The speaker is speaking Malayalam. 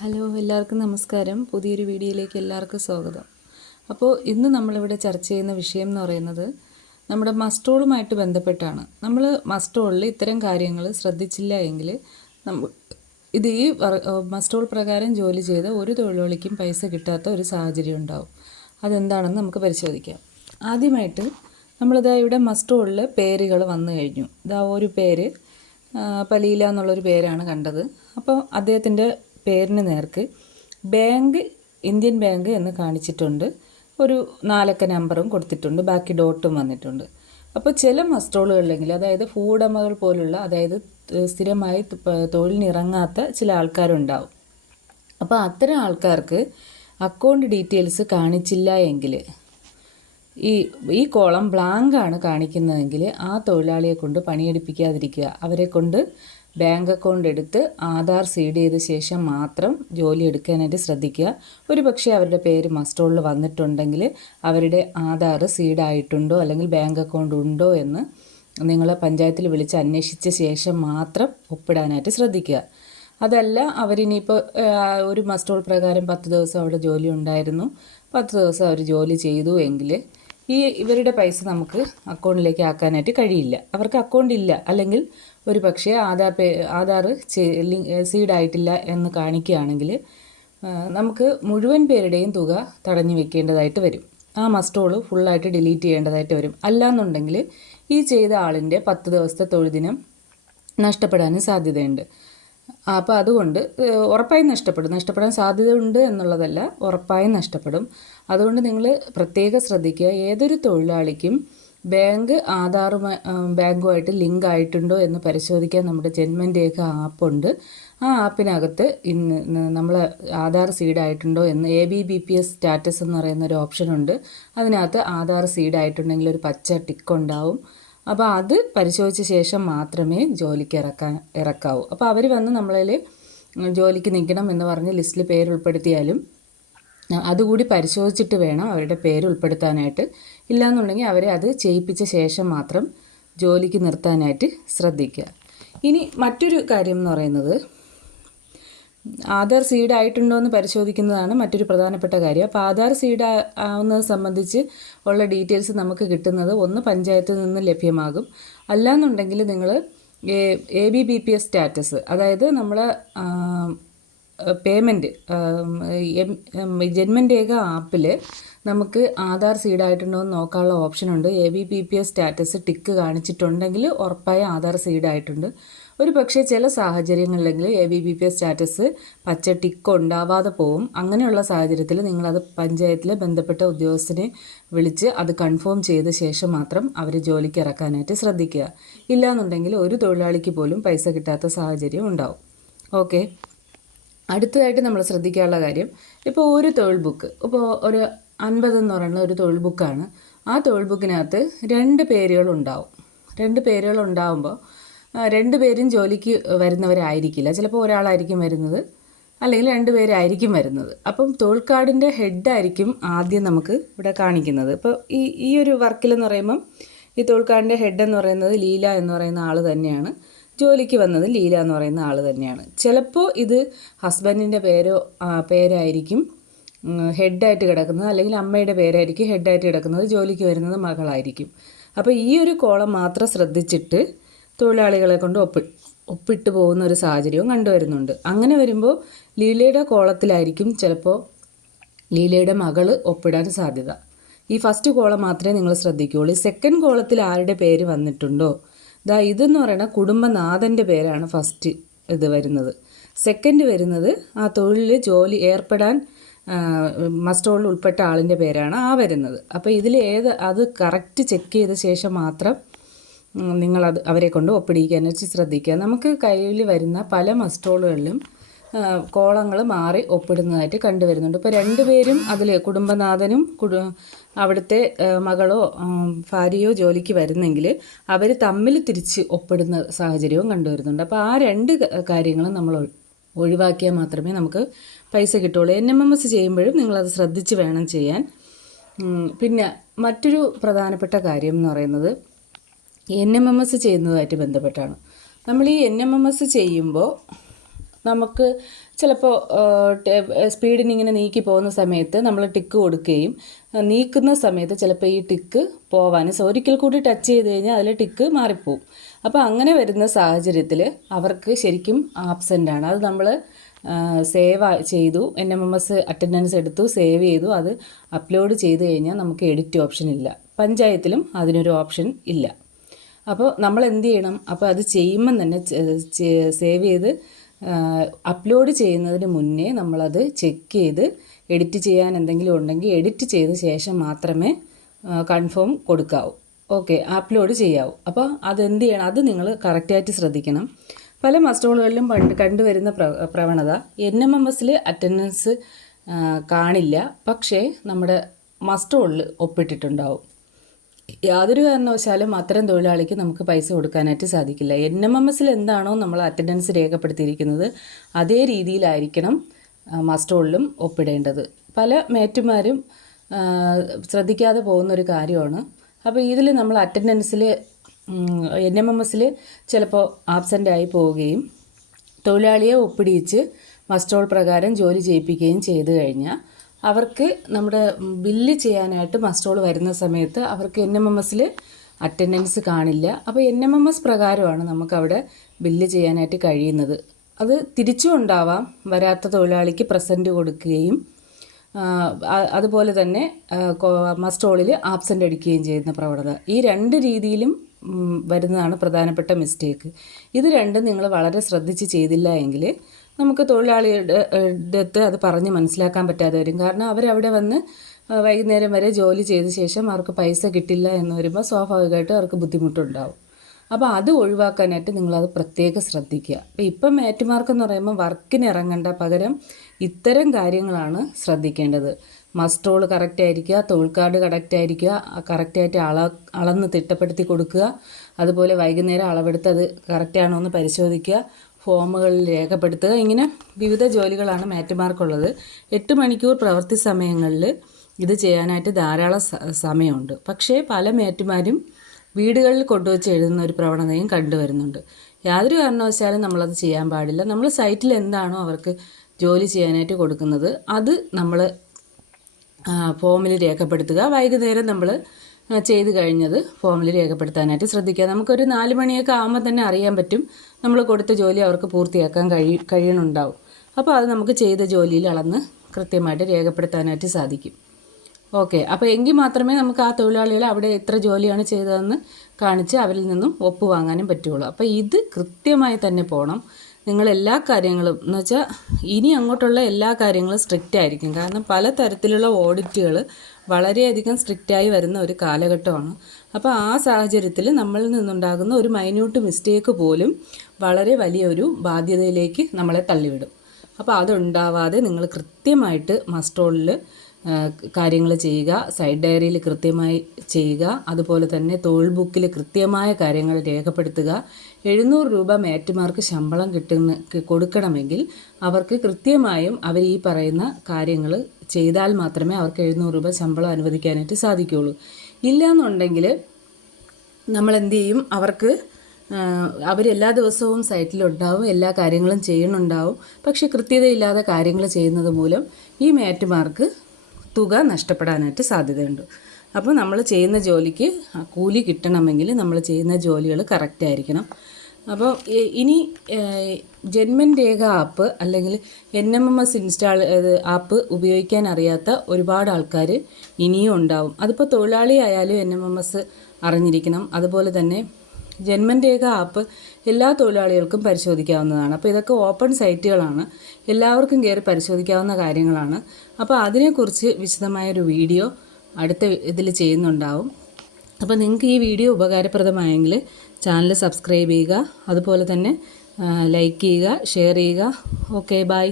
ഹലോ, എല്ലാവർക്കും നമസ്കാരം. പുതിയൊരു വീഡിയോയിലേക്ക് എല്ലാവർക്കും സ്വാഗതം. അപ്പോൾ ഇന്ന് നമ്മളിവിടെ ചർച്ച ചെയ്യുന്ന വിഷയം എന്ന് പറയുന്നത് നമ്മുടെ മസ്റ്റോളുമായിട്ട് ബന്ധപ്പെട്ടാണ്. നമ്മൾ മസ്റ്റോളിൽ ഇത്തരം കാര്യങ്ങൾ ശ്രദ്ധിച്ചില്ല എങ്കിൽ ഇത് ഈ മസ്റ്റോൾ പ്രകാരം ജോലി ചെയ്ത ഒരു തൊഴിലാളിക്കും പൈസ കിട്ടാത്ത ഒരു സാഹചര്യം ഉണ്ടാവും. അതെന്താണെന്ന് നമുക്ക് പരിശോധിക്കാം. ആദ്യമായിട്ട് നമ്മളിതാ ഇവിടെ മസ്റ്റോളിൽ പേരുകൾ വന്നു കഴിഞ്ഞു. ഇതാ ഒരു പേര് പലീല എന്നുള്ളൊരു പേരാണ് കണ്ടത്. അപ്പോൾ അദ്ദേഹത്തിൻ്റെ പേരിന് നേർക്ക് ബാങ്ക്, ഇന്ത്യൻ ബാങ്ക് എന്ന് കാണിച്ചിട്ടുണ്ട്. ഒരു 4 അക്ക നമ്പറും കൊടുത്തിട്ടുണ്ട്, ബാക്കി ഡോട്ടും വന്നിട്ടുണ്ട്. അപ്പോൾ ചില മസ്റ്റോളുകളിലെങ്കിൽ, അതായത് ഭൂവുടമകൾ പോലുള്ള, അതായത് സ്ഥിരമായി തൊഴിലിനിറങ്ങാത്ത ചില ആൾക്കാരുണ്ടാവും. അപ്പോൾ അത്തരം ആൾക്കാർക്ക് അക്കൗണ്ട് ഡീറ്റെയിൽസ് കാണിച്ചില്ല എങ്കിൽ, ഈ കോളം ബ്ലാങ്കാണ് കാണിക്കുന്നതെങ്കിൽ ആ തൊഴിലാളിയെ കൊണ്ട് പണിയെടുപ്പിക്കാതിരിക്കുക. അവരെ കൊണ്ട് ബാങ്ക് അക്കൗണ്ട് എടുത്ത് ആധാർ സീഡ് ചെയ്ത ശേഷം മാത്രം ജോലി എടുക്കാനായിട്ട് ശ്രദ്ധിക്കുക. ഒരു പക്ഷേ അവരുടെ പേര് മസ്റ്റോളിൽ വന്നിട്ടുണ്ടെങ്കിൽ അവരുടെ ആധാർ സീഡായിട്ടുണ്ടോ അല്ലെങ്കിൽ ബാങ്ക് അക്കൗണ്ട് ഉണ്ടോ എന്ന് നിങ്ങൾ പഞ്ചായത്തിൽ വിളിച്ച് അന്വേഷിച്ച ശേഷം മാത്രം ഒപ്പിടാനായിട്ട് ശ്രദ്ധിക്കുക. അതല്ല, അവരിനിയിപ്പോൾ ഒരു മസ്റ്റോൾ പ്രകാരം 10 ദിവസം അവിടെ ജോലി ഉണ്ടായിരുന്നു, 10 ദിവസം അവർ ജോലി ചെയ്തു എങ്കിൽ ഇവരുടെ പൈസ നമുക്ക് അക്കൗണ്ടിലേക്ക് ആക്കാനായിട്ട് കഴിയില്ല. അവർക്ക് അക്കൗണ്ട് ഇല്ല, അല്ലെങ്കിൽ ഒരു പക്ഷേ ആധാർ സീഡായിട്ടില്ല എന്ന് കാണിക്കുകയാണെങ്കിൽ നമുക്ക് മുഴുവൻ പേരുടെയും തുക തടഞ്ഞു വെക്കേണ്ടതായിട്ട് വരും. ആ മസ്റ്റോള് ഫുള്ളായിട്ട് ഡിലീറ്റ് ചെയ്യേണ്ടതായിട്ട് വരും. അല്ലാന്നുണ്ടെങ്കിൽ ഈ ചെയ്ത ആളിൻ്റെ 10 ദിവസത്തെ തൊഴിൽ ദിനം നഷ്ടപ്പെടാനും സാധ്യതയുണ്ട്. അപ്പോൾ അതുകൊണ്ട് ഉറപ്പായും നഷ്ടപ്പെടാൻ സാധ്യതയുണ്ട് എന്നുള്ളതല്ല, ഉറപ്പായും നഷ്ടപ്പെടും. അതുകൊണ്ട് നിങ്ങൾ പ്രത്യേകം ശ്രദ്ധിക്കുക. ഏതൊരു തൊഴിലാളിക്കും ബാങ്കുമായിട്ട് ലിങ്ക് ആയിട്ടുണ്ടോ എന്ന് പരിശോധിക്കാൻ നമ്മുടെ ജന്മൻ രേഖ ആപ്പുണ്ട്. ആ ആപ്പിനകത്ത് നമ്മൾ ആധാർ സീഡ് ആയിട്ടുണ്ടോ എന്ന് ABBPS സ്റ്റാറ്റസ് എന്ന് പറയുന്ന ഒരു ഓപ്ഷനുണ്ട്. അതിനകത്ത് ആധാർ സീഡ് ആയിട്ടുണ്ടെങ്കിൽ ഒരു പച്ച ടിക്ക് ഉണ്ടാവും. അപ്പോൾ അത് പരിശോധിച്ച ശേഷം മാത്രമേ ജോലിക്ക് ഇറക്കാവൂ. അപ്പോൾ അവർ വന്ന് നമ്മളിൽ ജോലിക്ക് നിൽക്കണം എന്ന് പറഞ്ഞ് ലിസ്റ്റിൽ പേര് ഉൾപ്പെടുത്തിയാലും അതുകൂടി പരിശോധിച്ചിട്ട് വേണം അവരുടെ പേര് ഉൾപ്പെടുത്താനായിട്ട്. ഇല്ലയെന്നുണ്ടെങ്കിൽ അവരെ അത് ചെയ്യിപ്പിച്ച ശേഷം മാത്രം ജോലിക്ക് നിർത്താനായിട്ട് ശ്രദ്ധിക്കുക. ഇനി മറ്റൊരു കാര്യം എന്ന് പറയുന്നത്, ആധാർ സീഡ് ആയിട്ടുണ്ടോ എന്ന് പരിശോധിക്കുന്നതാണ് മറ്റൊരു പ്രധാനപ്പെട്ട കാര്യം. അപ്പോൾ ആധാർ സീഡ് ആവുന്നത് സംബന്ധിച്ച് ഉള്ള ഡീറ്റെയിൽസ് നമുക്ക് കിട്ടുന്നത് ഒന്ന് പഞ്ചായത്തിൽ നിന്ന് ലഭ്യമാകും. അല്ലാന്നുണ്ടെങ്കിൽ നിങ്ങൾ ABBPS സ്റ്റാറ്റസ്, അതായത് നമ്മളെ പേയ്മെൻറ്റ് ജന്മൻ രേഖ ആപ്പിൽ നമുക്ക് ആധാർ സീഡായിട്ടുണ്ടോ എന്ന് നോക്കാനുള്ള ഓപ്ഷനുണ്ട്. ABBPS സ്റ്റാറ്റസ് ടിക്ക് കാണിച്ചിട്ടുണ്ടെങ്കിൽ ഉറപ്പായും ആധാർ സീഡായിട്ടുണ്ട്. ഒരു പക്ഷേ ചില സാഹചര്യങ്ങളിലെങ്കിൽ ABBPS സ്റ്റാറ്റസ് പച്ച ടിക്ക് ഉണ്ടാവാതെ പോവും. അങ്ങനെയുള്ള സാഹചര്യത്തിൽ നിങ്ങളത് പഞ്ചായത്തിലെ ബന്ധപ്പെട്ട ഉദ്യോഗസ്ഥനെ വിളിച്ച് അത് കൺഫേം ചെയ്ത ശേഷം മാത്രം അവർ ജോലിക്ക് ഇറക്കാനായിട്ട് ശ്രദ്ധിക്കുക. ഇല്ലയെന്നുണ്ടെങ്കിൽ ഒരു തൊഴിലാളിക്ക് പോലും പൈസ കിട്ടാത്ത സാഹചര്യം ഉണ്ടാവും. ഓക്കെ, അടുത്തതായിട്ട് നമ്മൾ ശ്രദ്ധിക്കാനുള്ള കാര്യം, ഇപ്പോൾ ഒരു തൊഴിൽ ബുക്ക്, ഇപ്പോൾ ഒരു 50 എന്ന് പറയുന്ന ഒരു തൊഴിൽ ബുക്കാണ്. ആ തൊഴിൽ ബുക്കിനകത്ത് 2 പേരുകളുണ്ടാവും. 2 പേരുകളുണ്ടാവുമ്പോൾ 2 പേരും ജോലിക്ക് വരുന്നവരായിരിക്കില്ല. ചിലപ്പോൾ ഒരാളായിരിക്കും വരുന്നത്, അല്ലെങ്കിൽ 2 പേരായിരിക്കും വരുന്നത്. അപ്പം തൊഴിൽ കാർഡിൻ്റെ ഹെഡായിരിക്കും ആദ്യം നമുക്ക് ഇവിടെ കാണിക്കുന്നത്. ഇപ്പോൾ ഈ ഒരു വർക്കിലെന്ന് പറയുമ്പം ഈ തൊഴിൽ കാർഡിൻ്റെ ഹെഡ് എന്ന് പറയുന്നത് ലീല എന്ന് പറയുന്ന ആൾ തന്നെയാണ്. ജോലിക്ക് വന്നത് ലീല എന്ന് പറയുന്ന ആൾ തന്നെയാണ്. ചിലപ്പോൾ ഇത് ഹസ്ബൻഡിൻ്റെ പേരായിരിക്കും ഹെഡായിട്ട് കിടക്കുന്നത്, അല്ലെങ്കിൽ അമ്മയുടെ പേരായിരിക്കും ഹെഡായിട്ട് കിടക്കുന്നത്, ജോലിക്ക് വരുന്നത് മകളായിരിക്കും. അപ്പോൾ ഈ ഒരു കോളം മാത്രം ശ്രദ്ധിച്ചിട്ട് തൊഴിലാളികളെ കൊണ്ട് ഒപ്പിട്ട് പോകുന്ന ഒരു സാഹചര്യവും കണ്ടുവരുന്നുണ്ട്. അങ്ങനെ വരുമ്പോൾ ലീലയുടെ കോളത്തിലായിരിക്കും ചിലപ്പോൾ ലീലയുടെ മകൾ ഒപ്പിടാൻ സാധ്യത. ഈ ഫസ്റ്റ് കോളം മാത്രമേ നിങ്ങൾ ശ്രദ്ധിക്കുകയുള്ളൂ. സെക്കൻഡ് കോളത്തിൽ ആരുടെ പേര് വന്നിട്ടുണ്ടോ, ഇതെന്ന് പറയുന്ന കുടുംബനാഥൻ്റെ പേരാണ് ഫസ്റ്റ് ഇത് വരുന്നത്. സെക്കൻഡ് വരുന്നത് ആ തൊഴിലിൽ ജോലി ഏർപ്പെടാൻ മസ്റ്റോളിൽ ഉൾപ്പെട്ട ആളിൻ്റെ പേരാണ് വരുന്നത്. അപ്പോൾ ഇതിൽ അത് കറക്റ്റ് ചെക്ക് ചെയ്ത ശേഷം മാത്രം നിങ്ങളത് അവരെ കൊണ്ട് ഒപ്പിടിക്കാനായിട്ട് ശ്രദ്ധിക്കുക. നമുക്ക് കയ്യിൽ വരുന്ന പല മസ്റ്റോളുകളിലും കോളങ്ങൾ മാറി ഒപ്പിടുന്നതായിട്ട് കണ്ടുവരുന്നുണ്ട്. ഇപ്പോൾ 2 പേരും അതിൽ കുടുംബനാഥനും അവിടുത്തെ മകളോ ഭാര്യയോ ജോലിക്ക് വരുന്നെങ്കിൽ അവർ തമ്മിൽ തിരിച്ച് ഒപ്പിടുന്ന സാഹചര്യവും കണ്ടുവരുന്നുണ്ട്. അപ്പോൾ ആ 2 കാര്യങ്ങളും നമ്മൾ ഒഴിവാക്കിയാൽ മാത്രമേ നമുക്ക് പൈസ കിട്ടുള്ളൂ. NMMS ചെയ്യുമ്പോഴും നിങ്ങളത് ശ്രദ്ധിച്ച് വേണം ചെയ്യാൻ. പിന്നെ മറ്റൊരു പ്രധാനപ്പെട്ട കാര്യം എന്ന് പറയുന്നത് NMMS ചെയ്യുന്നതുമായിട്ട് ബന്ധപ്പെട്ടാണ്. നമ്മൾ ഈ NMMS ചെയ്യുമ്പോൾ നമുക്ക് ചിലപ്പോൾ സ്പീഡിന് ഇങ്ങനെ നീക്കി പോകുന്ന സമയത്ത് നമ്മൾ ടിക്ക് കൊടുക്കുകയും നീക്കുന്ന സമയത്ത് ചിലപ്പോൾ ഈ ടിക്ക് പോവാൻ ഒരിക്കൽ കൂടി ടച്ച് ചെയ്ത് കഴിഞ്ഞാൽ അതിൽ ടിക്ക് മാറിപ്പോവും. അപ്പോൾ അങ്ങനെ വരുന്ന സാഹചര്യത്തിൽ അവർക്ക് ശരിക്കും ആബ്സെൻ്റ് ആണ്. അത് നമ്മൾ സേവ് ചെയ്തു, NMMS അറ്റൻഡൻസ് എടുത്തു, സേവ് ചെയ്തു, അത് അപ്ലോഡ് ചെയ്ത് കഴിഞ്ഞാൽ നമുക്ക് എഡിറ്റ് ഓപ്ഷൻ ഇല്ല. പഞ്ചായത്തിലും അതിനൊരു ഓപ്ഷൻ ഇല്ല. അപ്പോൾ നമ്മൾ എന്ത് ചെയ്യണം? അപ്പോൾ അത് ചെയ്യുമ്പം തന്നെ സേവ് ചെയ്ത് അപ്ലോഡ് ചെയ്യുന്നതിന് മുന്നേ നമ്മളത് ചെക്ക് ചെയ്ത് എഡിറ്റ് ചെയ്യാൻ എന്തെങ്കിലും ഉണ്ടെങ്കിൽ എഡിറ്റ് ചെയ്ത ശേഷം മാത്രമേ കൺഫേം കൊടുക്കാവൂ. ഓക്കെ, അപ്ലോഡ് ചെയ്യാവൂ. അപ്പോൾ അതെന്ത് ചെയ്യണം? അത് നിങ്ങൾ കറക്റ്റായിട്ട് ശ്രദ്ധിക്കണം. പല മസ്റ്റോളുകളിലും കണ്ടുവരുന്ന പ്രവണത NMMSൽ അറ്റൻഡൻസ് കാണില്ല, പക്ഷേ നമ്മുടെ മസ്റ്റോളിൽ ഒപ്പിട്ടിട്ടുണ്ടാവും. യാതൊരു കാരണവശാലും അത്തരം തൊഴിലാളിക്ക് നമുക്ക് പൈസ കൊടുക്കാനായിട്ട് സാധിക്കില്ല. NMMSൽ എന്താണോ നമ്മൾ അറ്റൻഡൻസ് രേഖപ്പെടുത്തിയിരിക്കുന്നത് അതേ രീതിയിലായിരിക്കണം മസ്റ്റോളിലും ഒപ്പിടേണ്ടത്. പല മേറ്റുമാരും ശ്രദ്ധിക്കാതെ പോകുന്നൊരു കാര്യമാണ്. അപ്പോൾ ഇതിൽ നമ്മൾ അറ്റൻഡൻസിൽ NMMSൽ ചിലപ്പോൾ ആബ്സെൻ്റ് ആയി പോവുകയും തൊഴിലാളിയെ ഒപ്പിടിയിച്ച് മസ്റ്റോൾ പ്രകാരം ജോലി ചെയ്യിപ്പിക്കുകയും ചെയ്തു കഴിഞ്ഞാൽ അവർക്ക് നമ്മുടെ ബില്ല് ചെയ്യാനായിട്ട് മസ്റ്റോൾ വരുന്ന സമയത്ത് അവർക്ക് NMMSൽ അറ്റൻഡൻസ് കാണില്ല. അപ്പോൾ NMMS പ്രകാരമാണ് നമുക്കവിടെ ബില്ല് ചെയ്യാനായിട്ട് കഴിയുന്നത്. അത് തിരിച്ചും ഉണ്ടാവാം. വരാത്ത തൊഴിലാളിക്ക് പ്രസൻറ്റ് കൊടുക്കുകയും അതുപോലെ തന്നെ മസ്റ്റോളിൽ ആബ്സെൻ്റ് അടിക്കുകയും ചെയ്യുന്ന പ്രവണത. ഈ രണ്ട് രീതിയിലും വരുന്നതാണ് പ്രധാനപ്പെട്ട മിസ്റ്റേക്ക്. ഇത് രണ്ടും നിങ്ങൾ വളരെ ശ്രദ്ധിച്ച് ചെയ്തില്ല എങ്കിൽ നമുക്ക് തൊഴിലാളിയുടെ അടുത്ത് അത് പറഞ്ഞ് മനസ്സിലാക്കാൻ പറ്റാതെ വരും. കാരണം അവരവിടെ വന്ന് വൈകുന്നേരം വരെ ജോലി ചെയ്ത ശേഷം അവർക്ക് പൈസ കിട്ടില്ല എന്ന് വരുമ്പോൾ സ്വാഭാവികമായിട്ടും അവർക്ക് ബുദ്ധിമുട്ടുണ്ടാവും. അപ്പോൾ അത് ഒഴിവാക്കാനായിട്ട് നിങ്ങളത് പ്രത്യേകം ശ്രദ്ധിക്കുക. അപ്പോൾ ഇപ്പം മേറ്റുമാർക്കെന്ന് പറയുമ്പോൾ വർക്കിന് ഇറങ്ങേണ്ട, പകരം ഇത്തരം കാര്യങ്ങളാണ് ശ്രദ്ധിക്കേണ്ടത്. മസ്റ്റോൾ കറക്റ്റായിരിക്കുക, തൊഴിൽ കാർഡ് കറക്റ്റായിരിക്കുക, കറക്റ്റായിട്ട് അളന്ന് തിട്ടപ്പെടുത്തി കൊടുക്കുക. അതുപോലെ വൈകുന്നേരം അളവെടുത്ത് അത് കറക്റ്റാണോ എന്ന് പരിശോധിക്കുക, ഫോമുകളിൽ രേഖപ്പെടുത്തുക. ഇങ്ങനെ വിവിധ ജോലികളാണ് മേറ്റുമാർക്കുള്ളത്. 8 മണിക്കൂർ പ്രവൃത്തി സമയങ്ങളിൽ ഇത് ചെയ്യാനായിട്ട് ധാരാളം സമയമുണ്ട്. പക്ഷേ പല മേറ്റുമാരും വീടുകളിൽ കൊണ്ടുവച്ച് എഴുതുന്ന ഒരു പ്രവണതയും കണ്ടുവരുന്നുണ്ട്. യാതൊരു കാരണവശാലും നമ്മളത് ചെയ്യാൻ പാടില്ല. നമ്മൾ സൈറ്റിൽ എന്താണോ അവർക്ക് ജോലി ചെയ്യാനായിട്ട് കൊടുക്കുന്നത് അത് നമ്മൾ ഫോമിൽ രേഖപ്പെടുത്തുക. വൈകുന്നേരം നമ്മൾ ചെയ്ത് കഴിഞ്ഞത് ഫോമിൽ രേഖപ്പെടുത്താനായിട്ട് ശ്രദ്ധിക്കുക. നമുക്കൊരു 4 മണിയൊക്കെ ആകുമ്പോൾ തന്നെ അറിയാൻ പറ്റും നമ്മൾ കൊടുത്ത ജോലി അവർക്ക് പൂർത്തിയാക്കാൻ കഴിയണുണ്ടാവും. അപ്പോൾ അത് നമുക്ക് ചെയ്ത ജോലിയിൽ അളന്ന് കൃത്യമായിട്ട് രേഖപ്പെടുത്താനായിട്ട് സാധിക്കും. ഓക്കെ, അപ്പോൾ എങ്കിൽ മാത്രമേ നമുക്ക് ആ തൊഴിലാളികൾ അവിടെ എത്ര ജോലിയാണ് ചെയ്തതെന്ന് കാണിച്ച് അവരിൽ നിന്നും ഒപ്പ് വാങ്ങാനും പറ്റുള്ളൂ. അപ്പോൾ ഇത് കൃത്യമായി തന്നെ പോകണം. നിങ്ങൾ എല്ലാ കാര്യങ്ങളും എന്ന് വെച്ചാൽ ഇനി അങ്ങോട്ടുള്ള എല്ലാ കാര്യങ്ങളും സ്ട്രിക്റ്റ് ആയിരിക്കും. കാരണം പല തരത്തിലുള്ള ഓഡിറ്റുകൾ വളരെയധികം സ്ട്രിക്റ്റായി വരുന്ന ഒരു കാലഘട്ടമാണ്. അപ്പോൾ ആ സാഹചര്യത്തിൽ നമ്മളിൽ നിന്നുണ്ടാകുന്ന ഒരു മൈന്യൂട്ട് മിസ്റ്റേക്ക് പോലും വളരെ വലിയൊരു ബാധ്യതയിലേക്ക് നമ്മളെ തള്ളിവിടും. അപ്പോൾ അതുണ്ടാവാതെ നിങ്ങൾ കൃത്യമായിട്ട് മസ്റ്റോളിൽ കാര്യങ്ങൾ ചെയ്യുക, സൈഡ് ഡയറിയിൽ കൃത്യമായി ചെയ്യുക. അതുപോലെ തന്നെ തൊഴിൽ ബുക്കിൽ കൃത്യമായ കാര്യങ്ങൾ രേഖപ്പെടുത്തുക. 700 രൂപ മേറ്റുമാർക്ക് ശമ്പളം കൊടുക്കണമെങ്കിൽ അവർക്ക് കൃത്യമായും അവർ ഈ പറയുന്ന കാര്യങ്ങൾ ചെയ്താൽ മാത്രമേ അവർക്ക് 700 രൂപ ശമ്പളം അനുവദിക്കാനായിട്ട് സാധിക്കുകയുള്ളൂ. ഇല്ലയെന്നുണ്ടെങ്കിൽ നമ്മൾ എന്ത് ചെയ്യും? അവർക്ക് അവരെല്ലാ ദിവസവും സൈറ്റിലുണ്ടാവും, എല്ലാ കാര്യങ്ങളും ചെയ്യുന്നുണ്ടാവും. പക്ഷെ കൃത്യതയില്ലാതെ കാര്യങ്ങൾ ചെയ്യുന്നത് മൂലം ഈ മേറ്റുമാർക്ക് തുക നഷ്ടപ്പെടാനായിട്ട് സാധ്യതയുണ്ട്. അപ്പോൾ നമ്മൾ ചെയ്യുന്ന ജോലിക്ക് കൂലി കിട്ടണമെങ്കിൽ നമ്മൾ ചെയ്യുന്ന ജോലികൾ കറക്റ്റായിരിക്കണം. അപ്പോൾ ഇനി ജന്മൻ രേഖ ആപ്പ് അല്ലെങ്കിൽ NMMS ആപ്പ് ഉപയോഗിക്കാൻ അറിയാത്ത ഒരുപാട് ആൾക്കാർ ഇനിയും ഉണ്ടാവും. അതിപ്പോൾ തൊഴിലാളി ആയാലും NMMS അറിഞ്ഞിരിക്കണം. അതുപോലെ തന്നെ ജന്മൻ രേഖ ആപ്പ് എല്ലാ തൊഴിലാളികൾക്കും പരിശോധിക്കാവുന്നതാണ്. അപ്പോൾ ഇതൊക്കെ ഓപ്പൺ സൈറ്റുകളാണ്, എല്ലാവർക്കും കയറി പരിശോധിക്കാവുന്ന കാര്യങ്ങളാണ്. അപ്പോൾ അതിനെക്കുറിച്ച് വിശദമായൊരു വീഡിയോ അടുത്ത ഇതിൽ ചെയ്യുന്നുണ്ടാവും. അപ്പോൾ നിങ്ങൾക്ക് ഈ വീഡിയോ ഉപകാരപ്രദമായെങ്കിൽ ചാനൽ സബ്സ്ക്രൈബ് ചെയ്യുക, അതുപോലെ തന്നെ ലൈക്ക് ചെയ്യുക, ഷെയർ ചെയ്യുക. Okay, by.